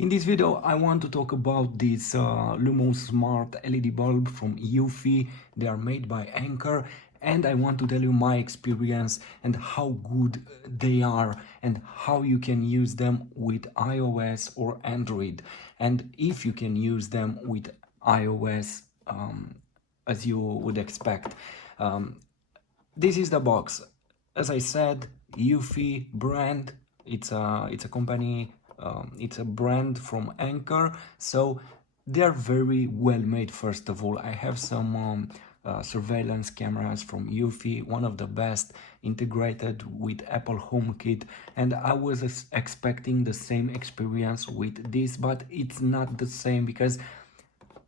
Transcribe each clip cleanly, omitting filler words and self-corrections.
In this video, I want to talk about this Lumos Smart LED bulb from Eufy. They are made by Anker, and I want to tell you my experience and how good they are and how you can use them with iOS or Android, and if you can use them with iOS as you would expect. This is the box. As I said, Eufy brand. It's a company. It's a brand from Anker, so they're very well made. First of all, I have some surveillance cameras from Eufy, one of the best, integrated with Apple HomeKit, and I was expecting the same experience with this, but it's not the same because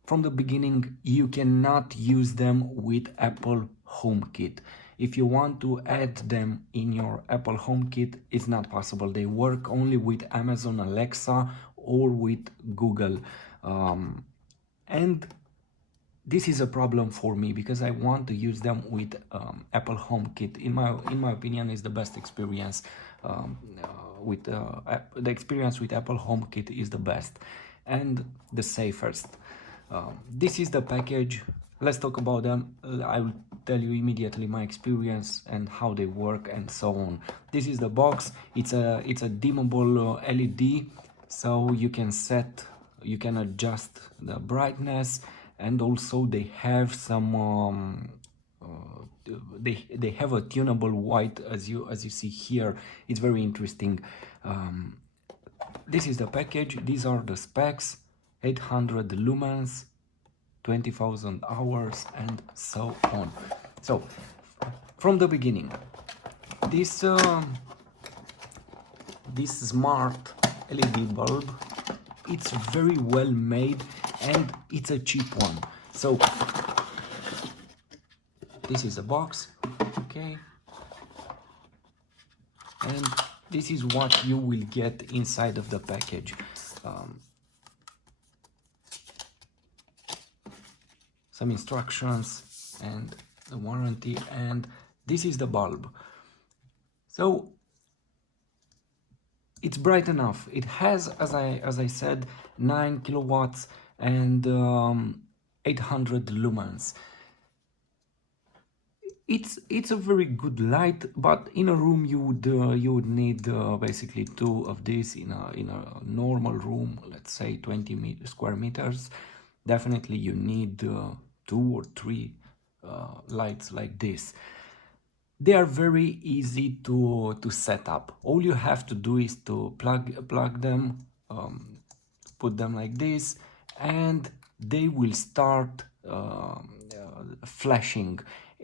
from the beginning you cannot use them with Apple HomeKit. If you want to add them in your Apple HomeKit, it's not possible. They work only with Amazon Alexa or with Google. And this is a problem for me because I want to use them with Apple HomeKit. In my opinion, is the best experience. The experience with Apple HomeKit is the best and the safest. This is the package. Let's talk about them. I will tell you immediately my experience and how they work and so on. This is the box. It's a dimmable LED, so you can adjust the brightness, and also they have some they have a tunable white, as you see here. It's very interesting. This is the package. These are the specs: 800 lumens, 20,000 hours, and so on. So from the beginning, this smart LED bulb, it's very well made and it's a cheap one. So this is a box, okay, and this is what you will get inside of the package. Some instructions and the warranty, and this is the bulb. So it's bright enough. It has, as I said, 9 kilowatts and 800 lumens. It's a very good light, but in a room you would need basically 2 of these in a normal room, let's say 20 square meters. Definitely you need 2 or 3 lights like this. They are very easy to set up. All you have to do is to plug them, put them like this, and they will start flashing.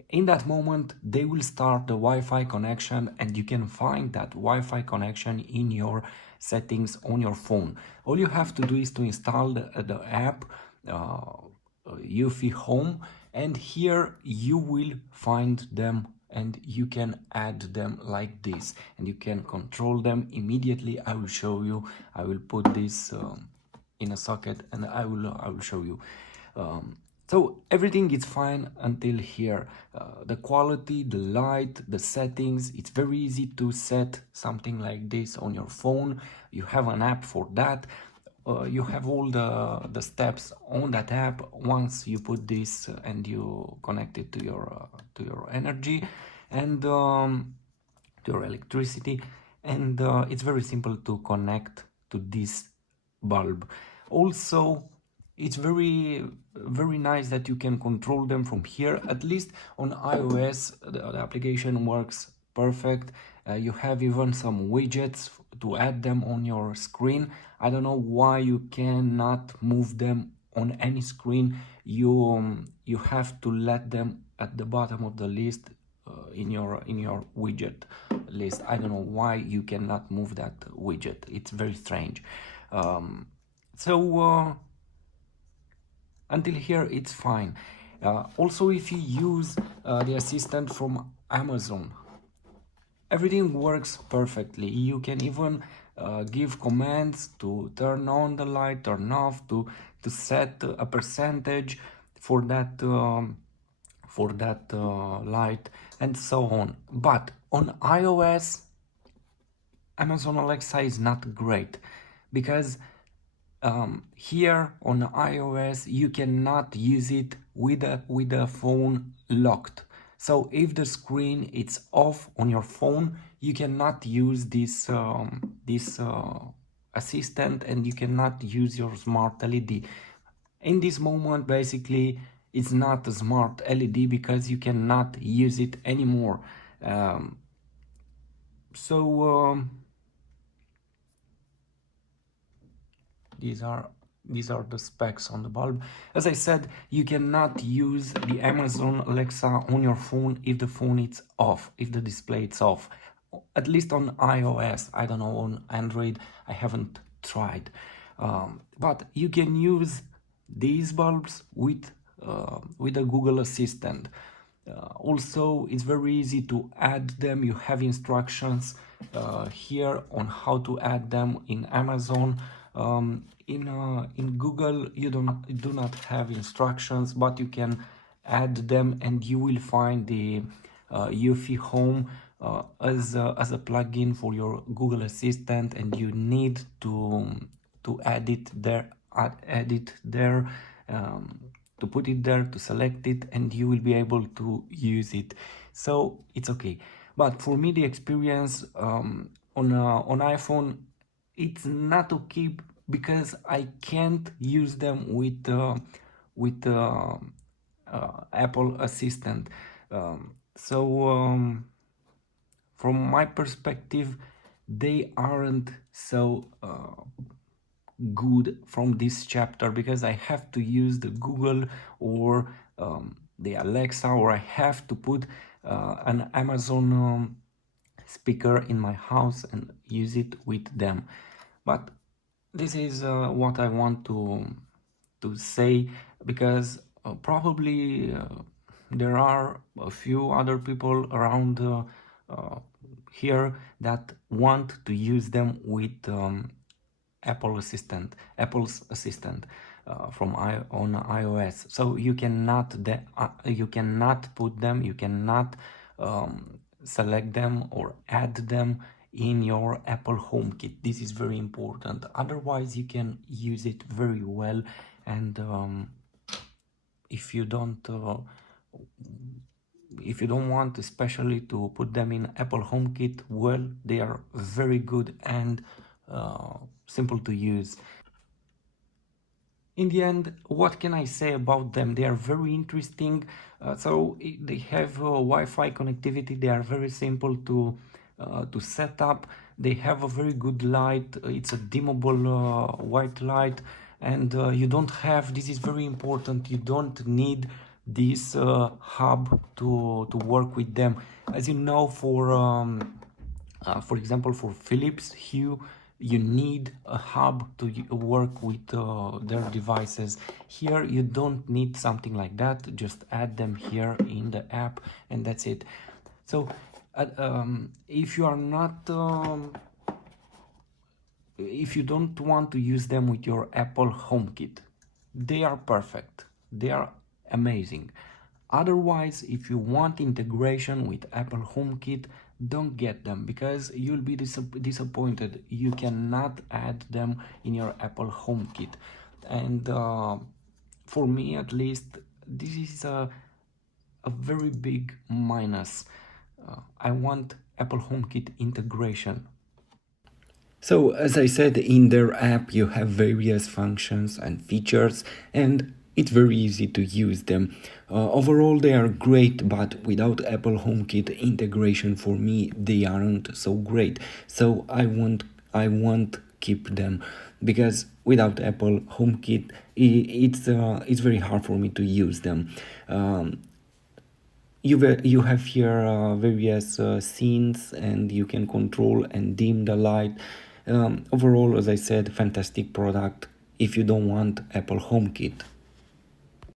In that moment they will start the Wi-Fi connection, and you can find that Wi-Fi connection in your settings on your phone. All you have to do is to install the app Eufy Home, and here you will find them and you can add them like this, and you can control them immediately. I will show you. I will put this in a socket and I will show you. So everything is fine until here. The quality, the light, the settings, it's very easy to set something like this on your phone. You have an app for that. You have all the steps on that app. Once you put this and you connect it to your energy and to your electricity, and it's very simple to connect to this bulb. Also, it's very nice that you can control them from here. At least on iOS the application works perfect. You have even some widgets to add them on your screen. I don't know why you cannot move them on any screen. You have to let them at the bottom of the list in your widget list. I don't know why you cannot move that widget. It's very strange. Until here it's fine. Also, if you use the assistant from Amazon, everything works perfectly. You can even give commands to turn on the light, turn off, to set a percentage for that light, and so on. But on iOS, Amazon Alexa is not great because Here on iOS you cannot use it with a phone locked. So if the screen is off on your phone, you cannot use this assistant, and you cannot use your smart LED. In this moment, basically, it's not a smart LED because you cannot use it anymore. Um, so these are the specs on the bulb. As I said, you cannot use the Amazon Alexa on your phone if the phone is off, if the display is off. At least on iOS. I don't know on Android. I haven't tried. But you can use these bulbs with a Google Assistant. Also, it's very easy to add them. You have instructions here on how to add them in Amazon. In Google, you do not have instructions, but you can add them, and you will find the Eufy Home as a plugin for your Google Assistant, and you need to add it there. To put it there, to select it, and you will be able to use it. So it's okay. But for me, the experience on iPhone, it's not okay because I can't use them with Apple Assistant. From my perspective, they aren't so good from this chapter, because I have to use the Google or the Alexa, or I have to put an Amazon speaker in my house and use it with them. But this is what I want to say, because probably there are a few other people around here that want to use them with Apple's Assistant on iOS. So you cannot put them, you cannot select them or add them in your Apple HomeKit. This is very important. Otherwise, you can use it very well, and if you don't want especially to put them in Apple HomeKit, well, they are very good and simple to use. In the end, what can I say about them? They are very interesting. They have Wi-Fi connectivity. They are very simple to set up. They have a very good light. It's a dimmable white light, and you don't have, this is very important, you don't need this hub to work with them. As you know, for example, for Philips Hue, you need a hub to work with their devices. Here you don't need something like that. Just add them here in the app, and that's it. So if you are not if you don't want to use them with your Apple HomeKit, they are perfect, they are amazing. Otherwise, if you want integration with Apple HomeKit, don't get them, because you'll be disappointed. You cannot add them in your Apple HomeKit. And for me, at least, this is a very big minus. I want Apple HomeKit integration. So, as I said, in their app you have various functions and features, and it's very easy to use them. Overall, they are great, but without Apple HomeKit integration, for me, they aren't so great. So I won't keep them, because without Apple HomeKit, it's very hard for me to use them. You have here various scenes, and you can control and dim the light. Overall, as I said, fantastic product if you don't want Apple HomeKit.